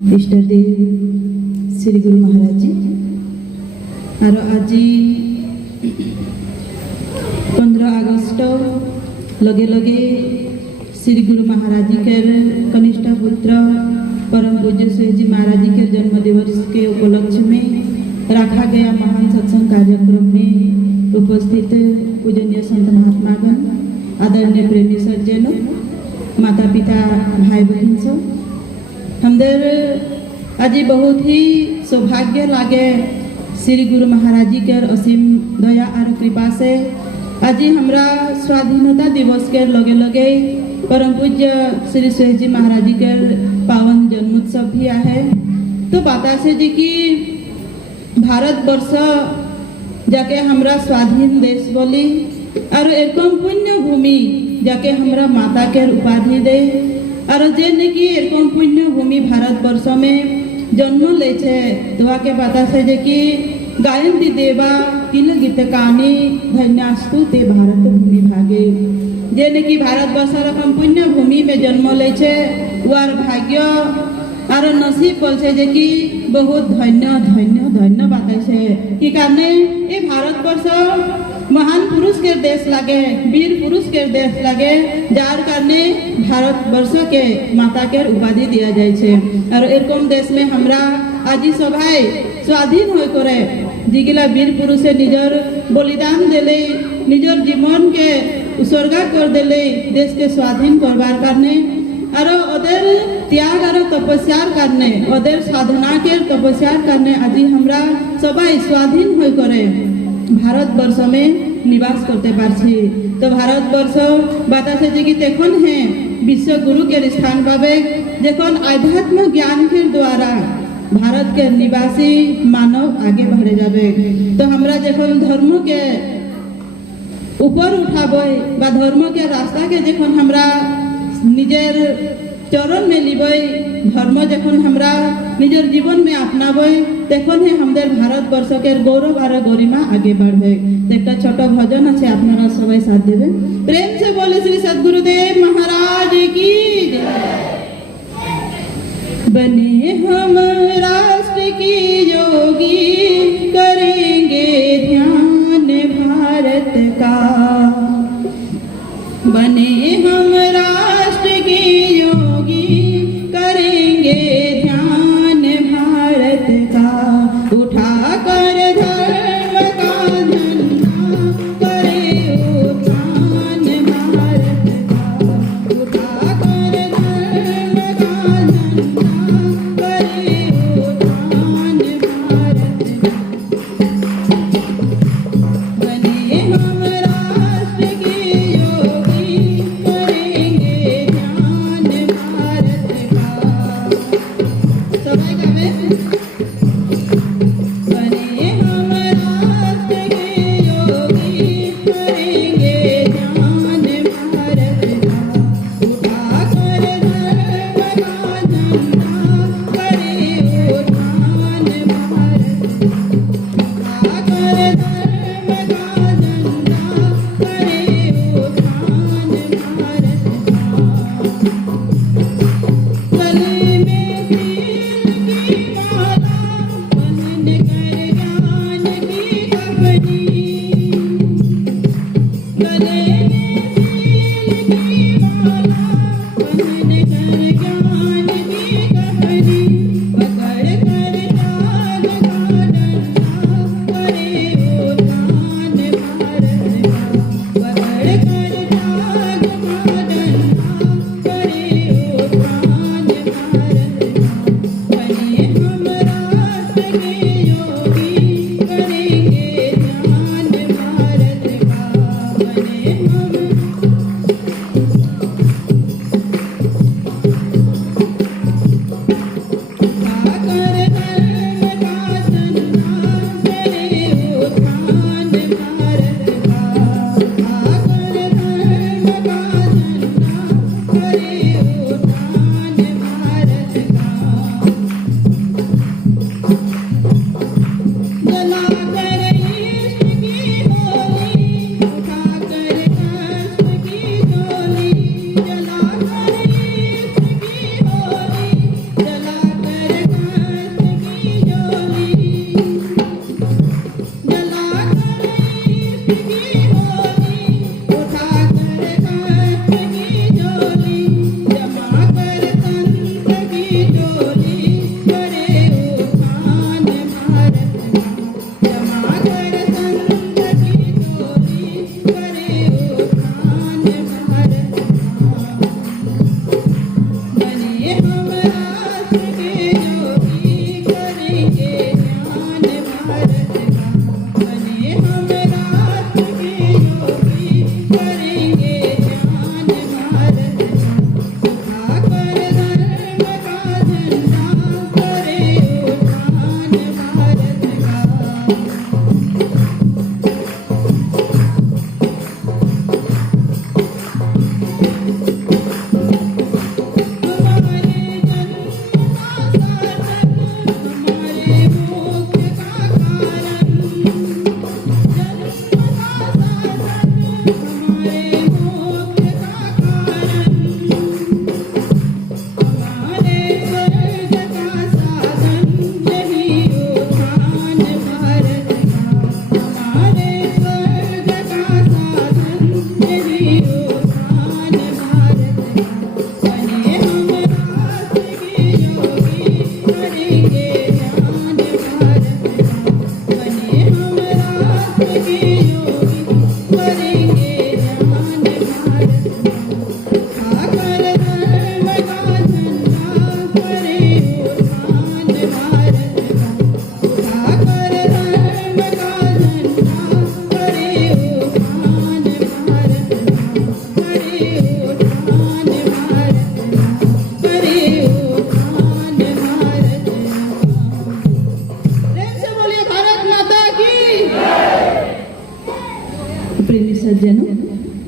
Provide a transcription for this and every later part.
इष्टदेव श्री गुरु महाराज जी और आज 15 अगस्त लगे लगे श्री गुरु महाराज जी के कनिष्ठ पुत्र परम पूज्य सुहेज जी महाराज जी के जन्म दिवस के उपलक्ष्य में रखा गया महान सत्संग कार्यक्रम में उपस्थित पूजनीय संत महात्मागण, आदरणीय प्रेमी सज्जनों, माता पिता, भाई बहन सब हमदर आज बहुत ही सौभाग्य लागे श्री गुरु महाराज जी के असीम दया और कृपा से आज हमरा स्वाधीनता दिवस के लगे लगे परम पूज्य श्री सुहेज जी महाराज जी के पावन जन्मोत्सव भी है। तो बाता से जी की भारत वर्ष जाके हमरा स्वाधीन देश बोली और एरकम पुण्य भूमि जाके हमरा माता के उपाधि दे और जेने की एरकम पुण्य भूमि भारत वर्ष में जन्म ले तो के बाता से जे कि गायन दी देवा किल गीत कानी धन्यास्तु ते भारत भूमि भागे जेने की भारत वर्ष रकम पुण्य भूमि में जन्म ले वार भाग्य और नसीब बोल जे कि बहुत धन्य धन्य धन्य बात है कि कारणे ये भारत वर्ष महान पुरुष के देश लगे, वीर पुरुष के देश लगे, जार कारणे भारत वर्ष के माता के उपाधि दिया जाए छे। और एरकम देश में हमरा आज सबाई स्वाधीन हो करे जिगिला वीर पुरुष निजर बलिदान देले, निजर जीवन के उत्सर्गा कर देले देश के स्वाधीन करवार कारणे और ओदेर त्याग और तपस्यार कारणे ओदेर साधना के तपस्यार कारणे आज हमरा सबाई स्वाधीन हो करे भारत वर्ष में निवास करते पारछी। तो भारत वर्ष बाता से जी की तेखन है विश्व गुरु के स्थान पावे जेखन आध्यात्म ज्ञान के द्वारा भारत के निवासी मानव आगे बढ़े जावे। तो हमरा जेखन धर्म के ऊपर उठाबे बा धर्म के रास्ता के जेखन हमरा निजेर चरण में लिबे धर्म जखन हमरा निजर जीवन में अपनाबे तखन है हमदेर भारत वर्ष के गौरव और गरिमा आगे बढ़बे। तो एक छोट भजन আছে আপনারা সবাই साथ देबे। प्रेम से बोले श्री सद्गुरुदेव महाराज की जय। बने हम राष्ट्र की योगी करेंगे ध्यान भारत का, बने हम राष्ट्र की योगी करेंगे ध्यान भारत का, उठा कर धर्म का झंडा करे उत्थान भारत का, उठा कर धर्म का झंडा करे उत्थान भारत का।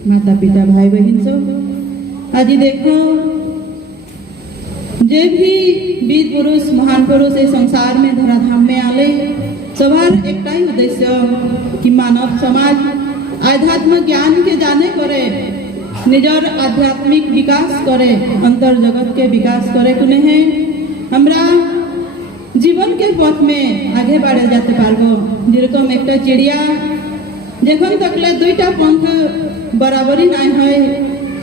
माता पिता भाई बहन सब आज देखो जे भी वीर पुरुष महान पुरुष इस संसार में धराधाम में आले सवार एक उद्देश्य कि मानव समाज आध्यात्म ज्ञान के जाने करे निजर आध्यात्मिक विकास करे अंतर जगत के विकास करे कुने है हमरा जीवन के पथ में आगे बढ़े जाते पारबो जेरकम एक चिड़िया जखन तकले दुईटा पंख बराबरी नहीं है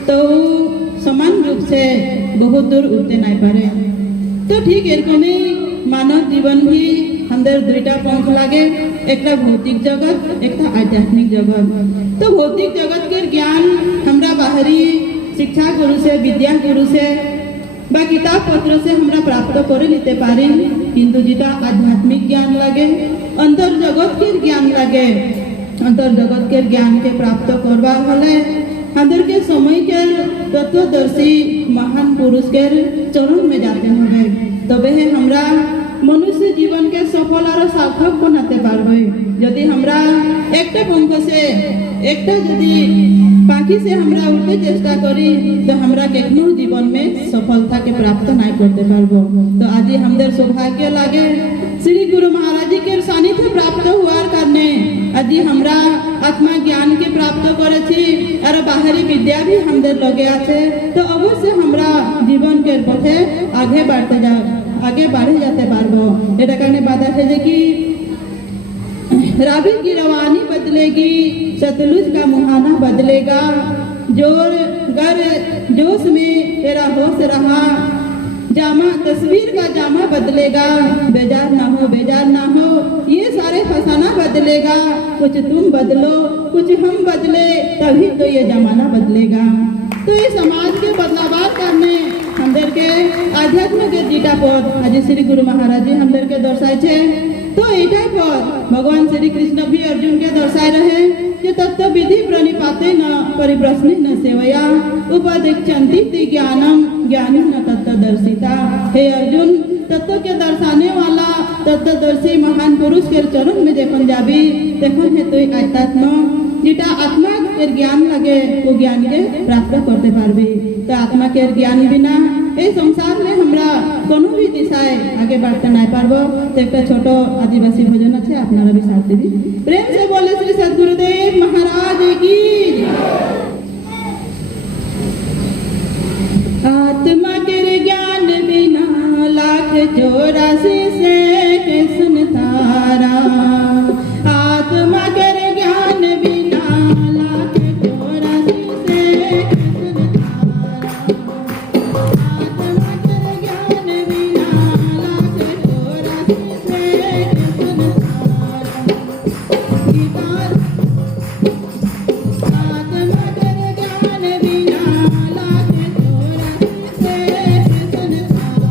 तो समान रूप से बहुत दूर उड़ते नहीं पारे तो ठीक एरकम मानव जीवन भी अंदर दुईटा पंख लागे एक भौतिक जगत एक आध्यात्मिक जगत तो भौतिक जगत के ज्ञान हमरा बाहरी शिक्षा गुरु से विद्या गुरु से बा किताब पत्र से हमरा प्राप्त कर लेते पारी किंतु जेटा आध्यात्मिक ज्ञान लगे अंतर जगत के ज्ञान लगे अंतर जगत के ज्ञान के प्राप्त करवा हले अंदर के समय के तत्वदर्शी महान पुरुष के चरण में जाते होंगे तबे है हमरा मनुष्य जीवन के सफल और सार्थक बनाते पारबे यदि हमरा एकटा पंख से एकटा यदि पाखी से हमरा उड़ते चेष्टा करी तो हमरा केखनो जीवन में सफलता के प्राप्त नहीं करते पारबो तो आज हमदर सौभाग्य लागे श्री गुरु महाराज जी के सानिध्य प्राप्त हुआर करने आज हमरा आत्मा ज्ञान के प्राप्त करे छी और बाहरी विद्या भी हमदर लगे आछे तो अवश्य हमरा जीवन के पथे आगे बढ़ते जा आगे बढ़े जाते पारबो एटा कारणे बात आछे जे कि रावी की रवानी बदलेगी सतलुज का मुहाना बदलेगा जोर गर जोश में तेरा होश रहा जामा तस्वीर का जामा बदलेगा बेजार ना हो ये सारे फसाना बदलेगा कुछ तुम बदलो कुछ हम बदले तभी तो ये जमाना बदलेगा तो ये समाज के बदलाव करने हमदर के आध्यात्म के जीटा पद आज श्री गुरु महाराज जी हमदर के दर्शाए छे तो एटा पद भगवान श्री कृष्ण भी अर्जुन के दर्शाए रहे कि तत्व विधि प्रणिपाते न परिप्रश्ने न सेवया उपदिक्षन्ति ते ज्ञानम ज्ञानी न तत्वदर्शिता हे अर्जुन तत्व के दर्शाने वाला तत्वदर्शी महान पुरुष के चरण में देखन जाबी देखन है तो आत्मा जेटा आत्मा के ज्ञान लगे वो ज्ञान के प्राप्त करते पारबे तो आत्मा के ज्ञान बिना ए संसार में हमरा कोनो भी दिशाए आगे बढ़ते नहीं पारबो तो एक छोटो आदिवासी भजन अच्छे अपनारा भी साथ दी प्रेम से बोले श्री सद्गुरुदेव महाराज की आत्मा के ज्ञान बिना लाख 84 से के सुन तारा आत्मा के ज्ञान बिना लाख 84 से के सुन तारा आत्मा के ज्ञान बिना लाख 84 से के सुन तारा आत्मा के ज्ञान बिना लाख 84 से के सुन तारा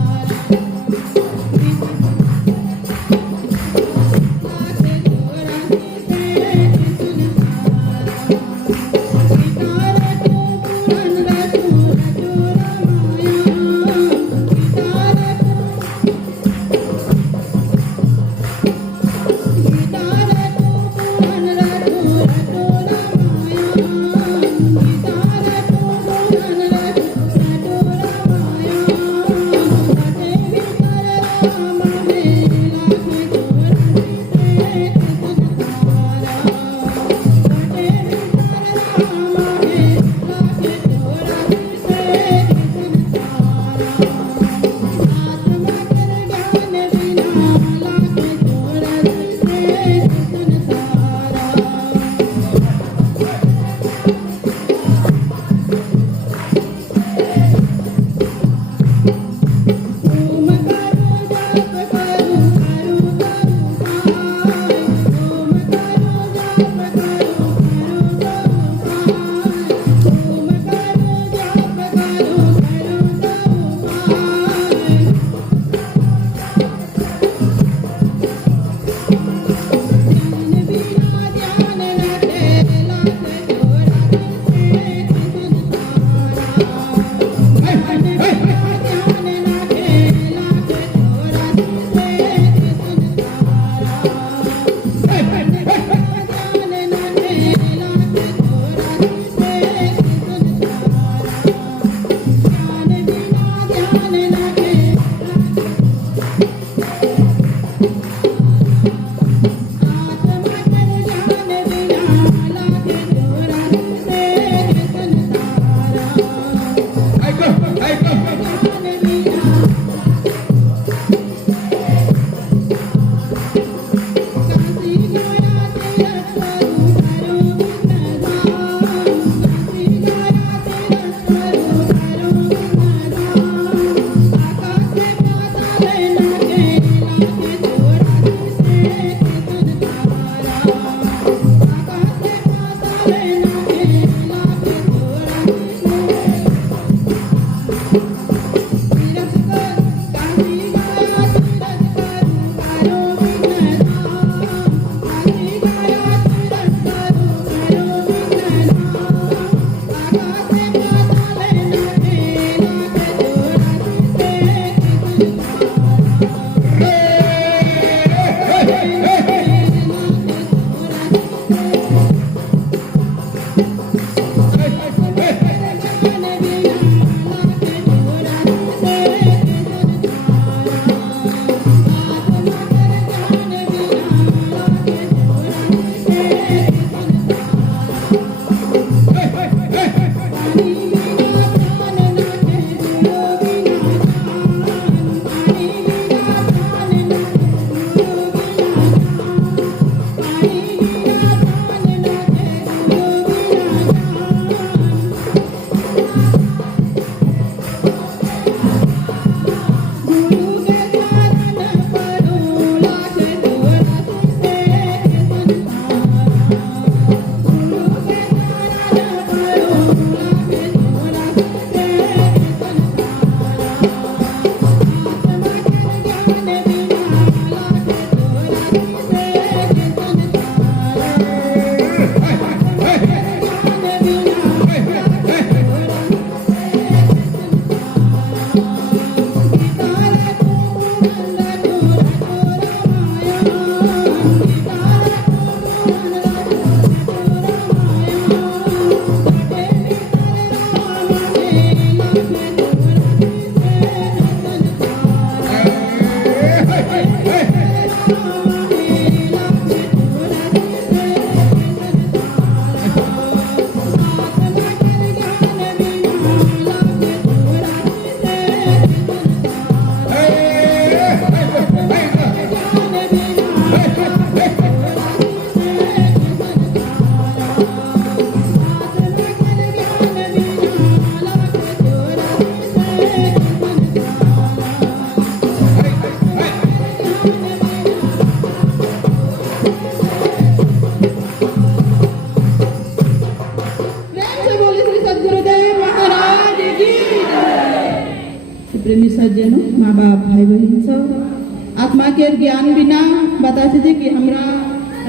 आत्मा के ज्ञान बिना बताते थे कि हमरा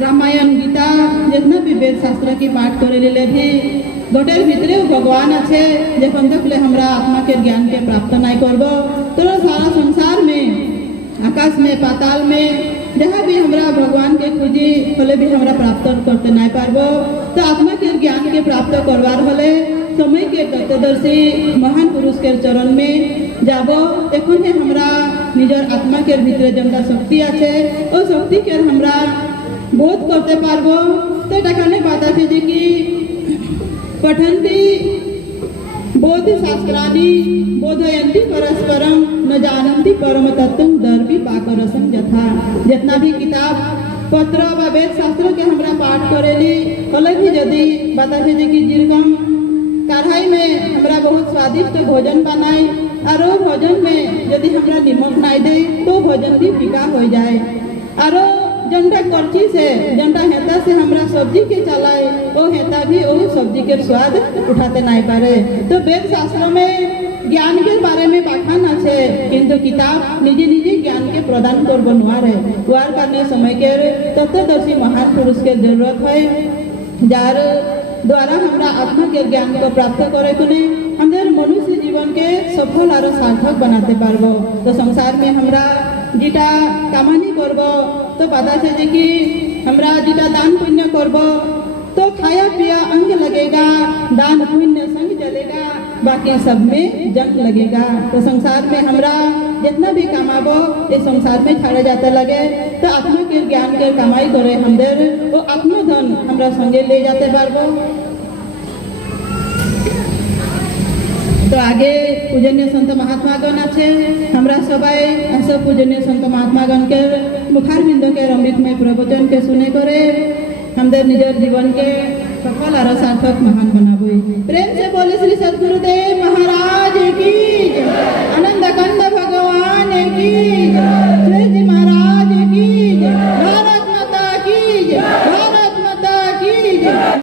रामायण गीता जितना भी वेद शास्त्र की पाठ करे ले भी गोटेर भितरे भगवान अच्छे जखन तक ले हमरा आत्मा के ज्ञान के प्राप्त नहीं करब तो सारा संसार में आकाश में पाताल में जहाँ भी हमरा भगवान के खोजी हले भी हमरा प्राप्त करते नहीं पारब। तो आत्मा के ज्ञान के प्राप्त करवार हले समय के तत्वदर्शी महान पुरुष के चरण में जाब तखन हमरा निजर आत्मा के भीतर जमरा शक्ति आछे ओ शक्ति के हमरा बोध करते पारबो। तो एखाने बात आछे जे कि पठन्ति बोध शास्त्राणि बोधयन्ति परस्परम न जानन्ति परम तत्वं दर्पी पाकरसं यथा। जितना भी किताब पत्र व वेद शास्त्र के हमरा पाठ करेली हले भी यदि बताते जे कि जिरकम कढ़ाई में हमरा बहुत स्वादिष्ट भोजन बनाए और भोजन में यदि हमरा नमक नहीं दे तो भोजन भी फीका हो जाए। और जंटा करची से जंटा हेता से हमरा सब्जी के चलाए वो हेता भी वो सब्जी के स्वाद उठाते नहीं पारे। तो वेद शास्त्र में ज्ञान के बारे में पाठान अच्छे किंतु किताब निजे निजे ज्ञान के प्रदान कर बनवार है वार करने समय के तत्वदर्शी महान पुरुष के जरूरत है जार द्वारा हमरा आत्मा के ज्ञान को प्राप्त करे कोने हमारे मनुष्य जीवन के सफल और सार्थक बनाते पारबो। तो संसार में हमरा जीटा कामानी करब तो पता चले कि हमरा जीटा दान पुण्य करब तो खाया पिया अंग लगेगा दान पुण्य संग चलेगा बाकी सब में जंग लगेगा। तो संसार में हमरा जितना भी कमाबो ये संसार में छाड़े जाते लगे तो आत्मा के ज्ञान के कमाई करे हमदेर वो आत्मा धन हमरा संगे ले जाते पारबो। तो आगे पूजनीय संत महात्मागण आछे हमरा सबाई सब पूजनीय संत महात्मागण के मुखारबिंद के अमृतमय प्रवचन के सुने करे हमदेर निजर जीवन के सफल और सार्थक महान बनाबो। प्रेम से बोले श्री सद्गुरुदेव